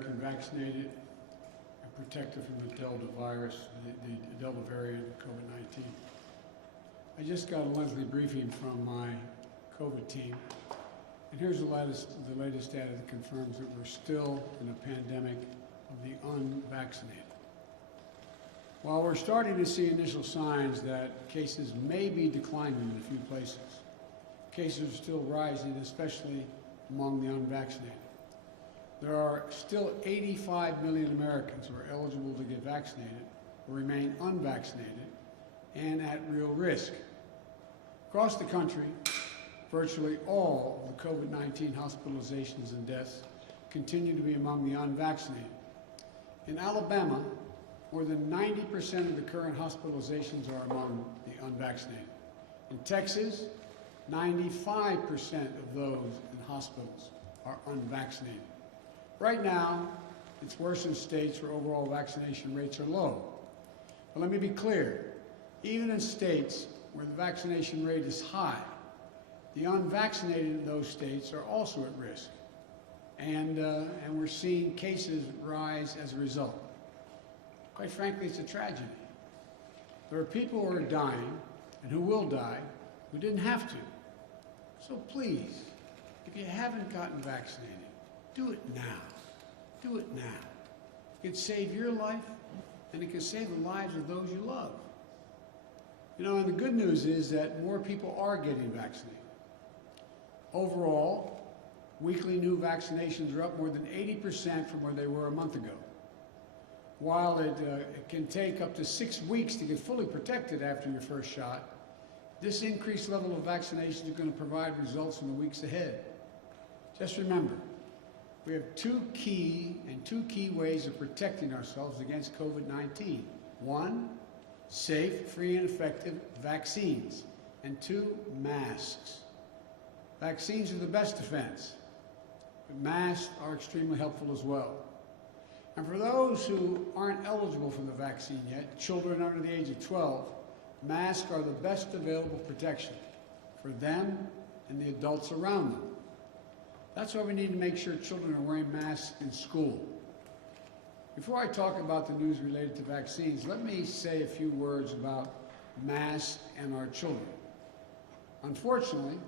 American vaccinated and protected from the Delta virus, the Delta variant of COVID-19. I just got a monthly briefing from my COVID team, and here's the latest data that confirms that we're still in a pandemic of the unvaccinated. While we're starting to see initial signs that cases may be declining in a few places, cases are still rising, especially among the unvaccinated. There are still 85 million Americans who are eligible to get vaccinated or remain unvaccinated and at real risk. Across the country, virtually all of the COVID-19 hospitalizations and deaths continue to be among the unvaccinated. In Alabama, more than 90% of the current hospitalizations are among the unvaccinated. In Texas, 95% of those in hospitals are unvaccinated. Right now, it's worse in states where overall vaccination rates are low. But let me be clear, even in states where the vaccination rate is high, the unvaccinated in those states are also at risk. And we're seeing cases rise as a result. Quite frankly, it's a tragedy. There are people who are dying and who will die who didn't have to. So please, if you haven't gotten vaccinated, do it now. Do it now. It could save your life, and it could save the lives of those you love. You know, and the good news is that more people are getting vaccinated. Overall, weekly new vaccinations are up more than 80% from where they were a month ago. While it can take up to 6 weeks to get fully protected after your first shot, this increased level of vaccinations is going to provide results in the weeks ahead. Just remember, we have two key ways of protecting ourselves against COVID-19. One, safe, free, and effective vaccines. And two, masks. Vaccines are the best defense, but masks are extremely helpful as well. And for those who aren't eligible for the vaccine yet, children under the age of 12, masks are the best available protection for them and the adults around them. That's why we need to make sure children are wearing masks in school. Before I talk about the news related to vaccines, let me say a few words about masks and our children. Unfortunately,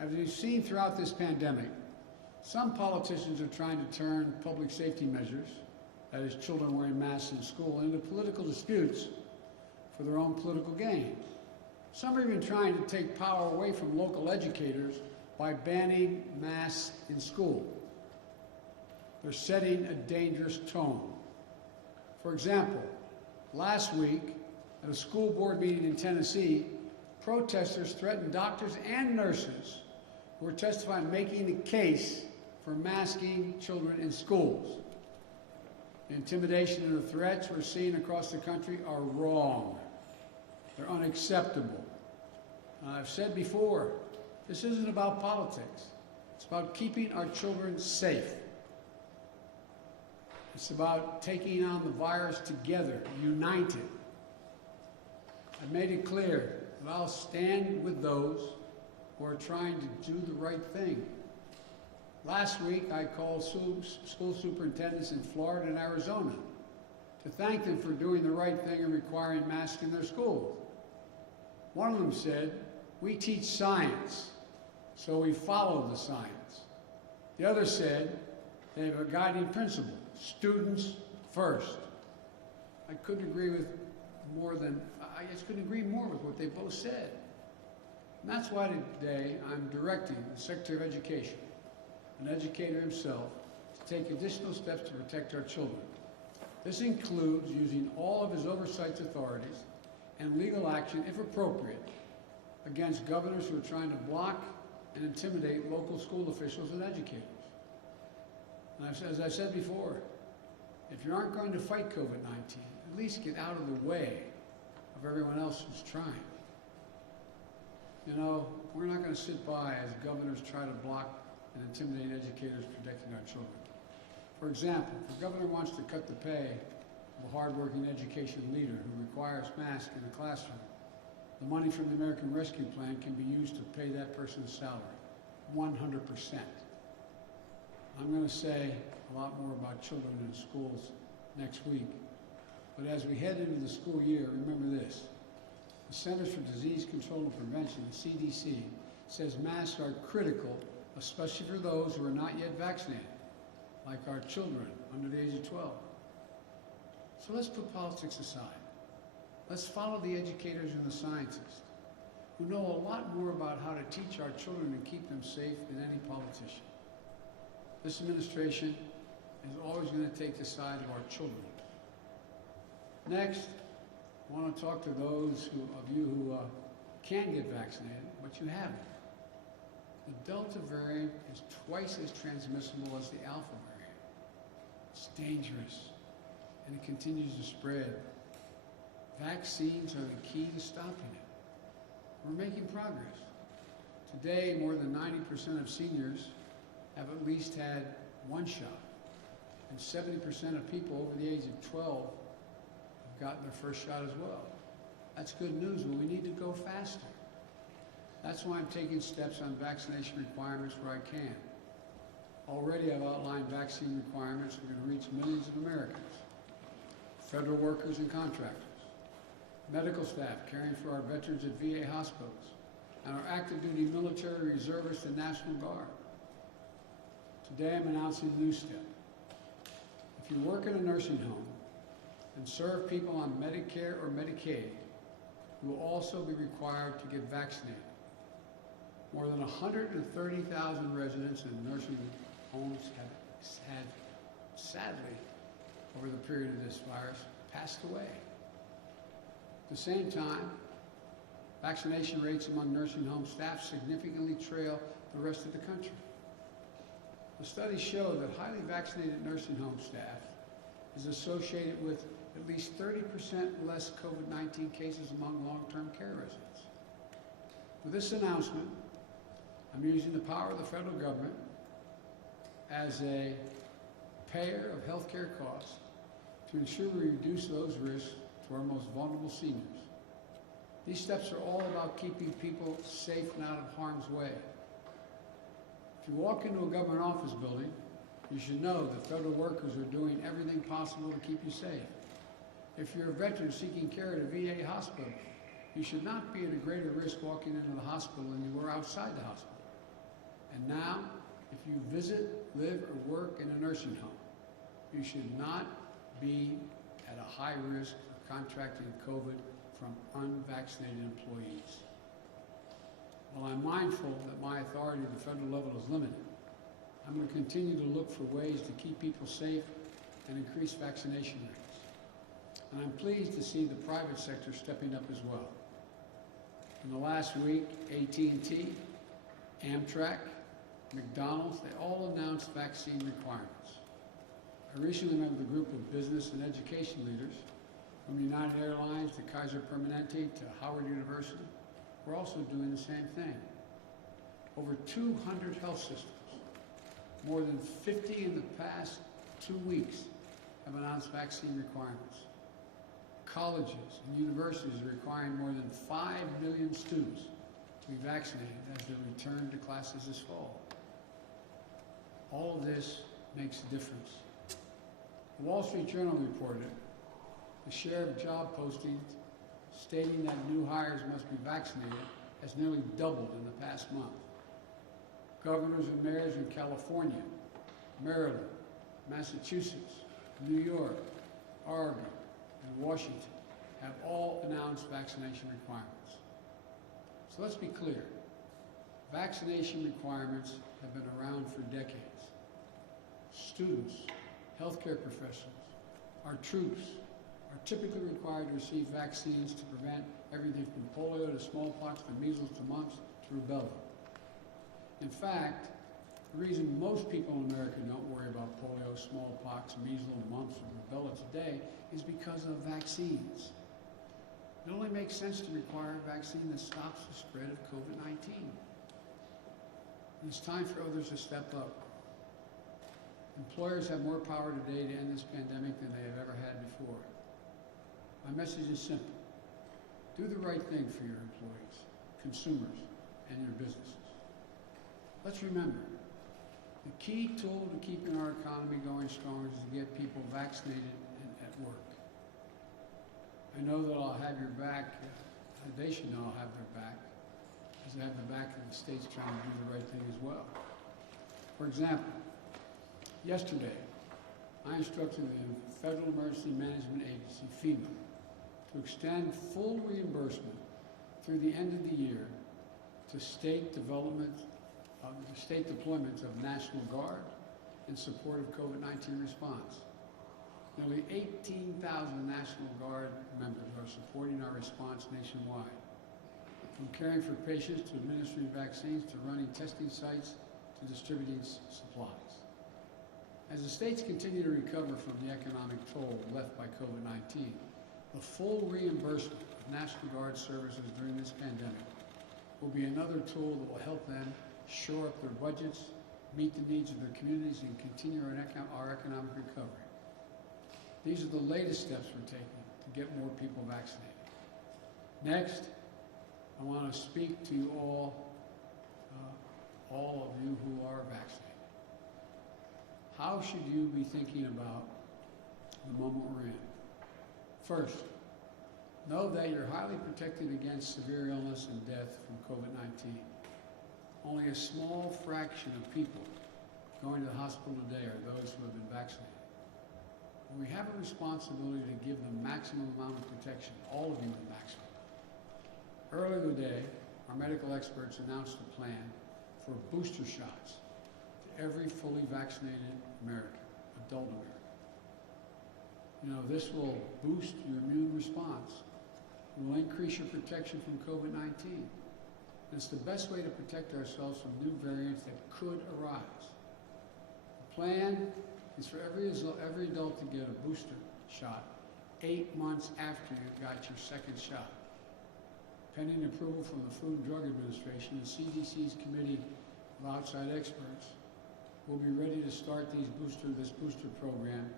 as we've seen throughout this pandemic, some politicians are trying to turn public safety measures, that is, children wearing masks in school, into political disputes for their own political gain. Some are even trying to take power away from local educators by banning masks in school. They're setting a dangerous tone. For example, last week at a school board meeting in Tennessee, protesters threatened doctors and nurses who were testifying making the case for masking children in schools. The intimidation and the threats we're seeing across the country are wrong. They're unacceptable. I've said before, this isn't about politics. It's about keeping our children safe. It's about taking on the virus together, united. I've made it clear that I'll stand with those who are trying to do the right thing. Last week, I called school superintendents in Florida and Arizona to thank them for doing the right thing and requiring masks in their schools. One of them said, "We teach science, so we follow the science." The other said, they have a guiding principle, students first. I just couldn't agree more with what they both said. And that's why today I'm directing the Secretary of Education, an educator himself, to take additional steps to protect our children. This includes using all of his oversight authorities and legal action, if appropriate, against governors who are trying to block and intimidate local school officials and educators. And as I said before, if you aren't going to fight COVID-19, at least get out of the way of everyone else who's trying. You know, we're not going to sit by as governors try to block and intimidate educators protecting our children. For example, if the governor wants to cut the pay of a hardworking education leader who requires masks in the classroom, the money from the American Rescue Plan can be used to pay that person's salary, 100%. I'm going to say, a lot more about children in schools next week. But as we head into the school year, remember this. The Centers for Disease Control and Prevention, the CDC, says masks are critical, especially for those who are not yet vaccinated, like our children under the age of 12. So let's put politics aside. Let's follow the educators and the scientists who know a lot more about how to teach our children and keep them safe than any politician. This administration is always going to take the side of our children. Next, I want to talk to those of you who can get vaccinated, but you haven't. The Delta variant is twice as transmissible as the Alpha variant. It's dangerous, and it continues to spread. Vaccines are the key to stopping it. We're making progress. Today, more than 90% of seniors have at least had one shot, and 70% of people over the age of 12 have gotten their first shot as well. That's good news, but we need to go faster. That's why I'm taking steps on vaccination requirements where I can. Already I've outlined vaccine requirements that are going to reach millions of Americans, federal workers and contractors, medical staff caring for our veterans at VA hospitals, and our active duty military reservists and National Guard. Today I'm announcing a new step. If you work in a nursing home and serve people on Medicare or Medicaid, you will also be required to get vaccinated. More than 130,000 residents in nursing homes have had, sadly, over the period of this virus, passed away. At the same time, vaccination rates among nursing home staff significantly trail the rest of the country. The studies show that highly vaccinated nursing home staff is associated with at least 30% less COVID-19 cases among long-term care residents. With this announcement, I'm using the power of the federal government as a payer of health care costs to ensure we reduce those risks to our most vulnerable seniors. These steps are all about keeping people safe and out of harm's way. If you walk into a government office building, you should know that federal workers are doing everything possible to keep you safe. If you're a veteran seeking care at a VA hospital, you should not be at a greater risk walking into the hospital than you were outside the hospital. And now, if you visit, live, or work in a nursing home, you should not be at a high risk of contracting COVID from unvaccinated employees. While I'm mindful that my authority at the federal level is limited, I'm going to continue to look for ways to keep people safe and increase vaccination rates. And I'm pleased to see the private sector stepping up as well. In the last week, AT&T, Amtrak, McDonald's, they all announced vaccine requirements. I recently met with a group of business and education leaders from United Airlines to Kaiser Permanente to Howard University. We're also doing the same thing. Over 200 health systems, more than 50 in the past 2 weeks, have announced vaccine requirements. Colleges and universities are requiring more than 5 million students to be vaccinated as they return to classes this fall. All of this makes a difference. The Wall Street Journal reported the share of job postings stating that new hires must be vaccinated has nearly doubled in the past month. Governors and mayors in California, Maryland, Massachusetts, New York, Oregon, and Washington have all announced vaccination requirements. So let's be clear. Vaccination requirements have been around for decades. Students, healthcare professionals, our troops are typically required to receive vaccines to prevent everything from polio to smallpox to measles to mumps to rubella. In fact, the reason most people in America don't worry about polio, smallpox, measles, mumps, and rubella today is because of vaccines. It only makes sense to require a vaccine that stops the spread of COVID-19. It's time for others to step up. Employers have more power today to end this pandemic than they have ever had before. My message is simple. Do the right thing for your employees, consumers, and your businesses. Let's remember, The key tool to keeping our economy going strong is to get people vaccinated and at work. I know that I'll have your back. They should know I'll have their back, because I have the back of the states trying to do the right thing as well. For example, yesterday, I instructed the Federal Emergency Management Agency, FEMA, to extend full reimbursement through the end of the year to state deployments of National Guard in support of COVID-19 response. Nearly 18,000 National Guard members are supporting our response nationwide, from caring for patients to administering vaccines to running testing sites to distributing supplies. As the states continue to recover from the economic toll left by COVID-19, the full reimbursement of National Guard services during this pandemic will be another tool that will help them shore up their budgets, meet the needs of their communities, and continue our economic recovery. These are the latest steps we're taking to get more people vaccinated. Next, I want to speak to you all of you who are vaccinated. How should you be thinking about the moment we're in? First, know that you're highly protected against severe illness and death from COVID-19. Only a small fraction of people going to the hospital today are those who have been vaccinated. We have a responsibility to give the maximum amount of protection, all of you the maximum. Earlier today, our medical experts announced a plan for booster shots to every fully vaccinated American, adult American. You know, this will boost your immune response. It will increase your protection from COVID-19. It's the best way to protect ourselves from new variants that could arise. The plan is for every adult to get a booster shot 8 months after you got your second shot. Pending approval from the Food and Drug Administration, the CDC's Committee of Outside Experts will be ready to start this booster program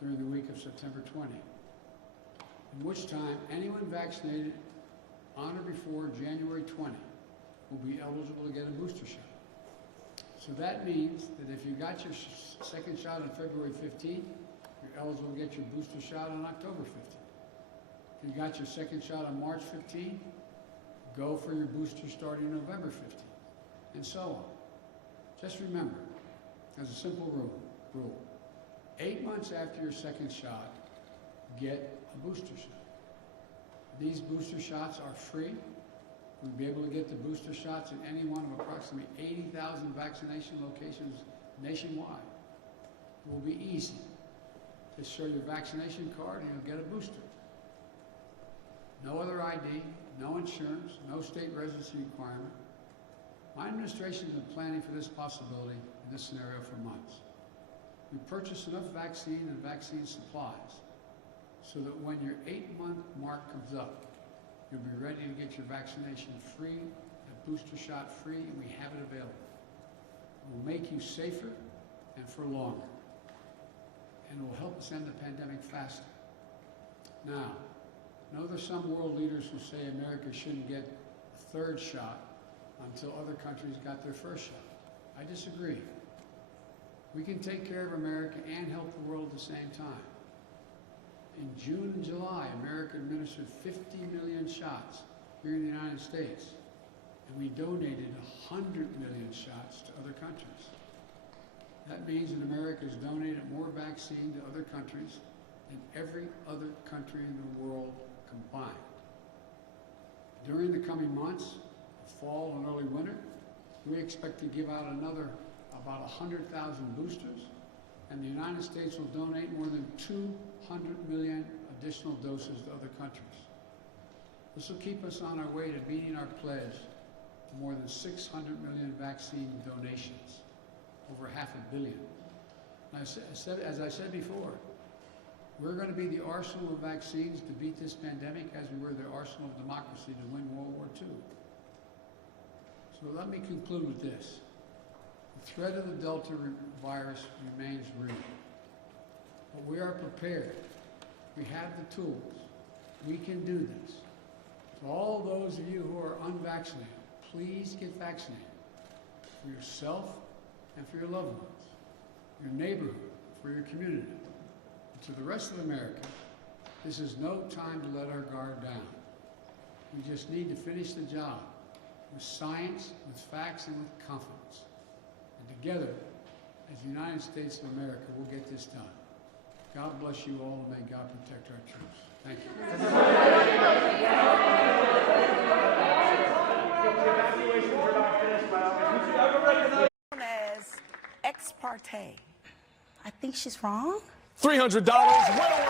during the week of September 20, in which time anyone vaccinated on or before January 20 will be eligible to get a booster shot. So that means that if you got your second shot on February 15th, you're eligible to get your booster shot on October 15th. If you got your second shot on March 15th, go for your booster starting November 15th, and so on. Just remember, as a simple rule, 8 months after your second shot, get a booster shot. These booster shots are free. We'll be able to get the booster shots in any one of approximately 80,000 vaccination locations nationwide. It will be easy. Just show your vaccination card and you'll get a booster. No other ID, no insurance, no state residency requirement. My administration has been planning for this possibility in this scenario for months. We purchased enough vaccine and vaccine supplies so that when your 8-month mark comes up, you'll be ready to get your vaccination free, a booster shot free, and we have it available. It will make you safer and for longer, and it will help us end the pandemic faster. Now, I know there's some world leaders who say America shouldn't get a third shot until other countries got their first shot. I disagree. We can take care of America and help the world at the same time. In June and July, America administered 50 million shots here in the United States, and we donated 100 million shots to other countries. That means that America has donated more vaccine to other countries than every other country in the world combined. During the coming months, fall and early winter, we expect to give out about 100,000 boosters, and the United States will donate more than 200 million additional doses to other countries. This will keep us on our way to meeting our pledge to more than 600 million vaccine donations, over $500 million. As I said before, we're going to be the arsenal of vaccines to beat this pandemic as we were the arsenal of democracy to win World War II. So let me conclude with this. The threat of the Delta virus remains real, but we are prepared. We have the tools. We can do this. For all those of you who are unvaccinated, please get vaccinated for yourself, and for your loved ones, your neighborhood, for your community. And to the rest of America, this is no time to let our guard down. We just need to finish the job with science, with facts, and with confidence. And together, as the United States of America, we'll get this done. God bless you all, and may God protect our troops. Thank you. Known as ex parte. I think she's wrong. $300 winner.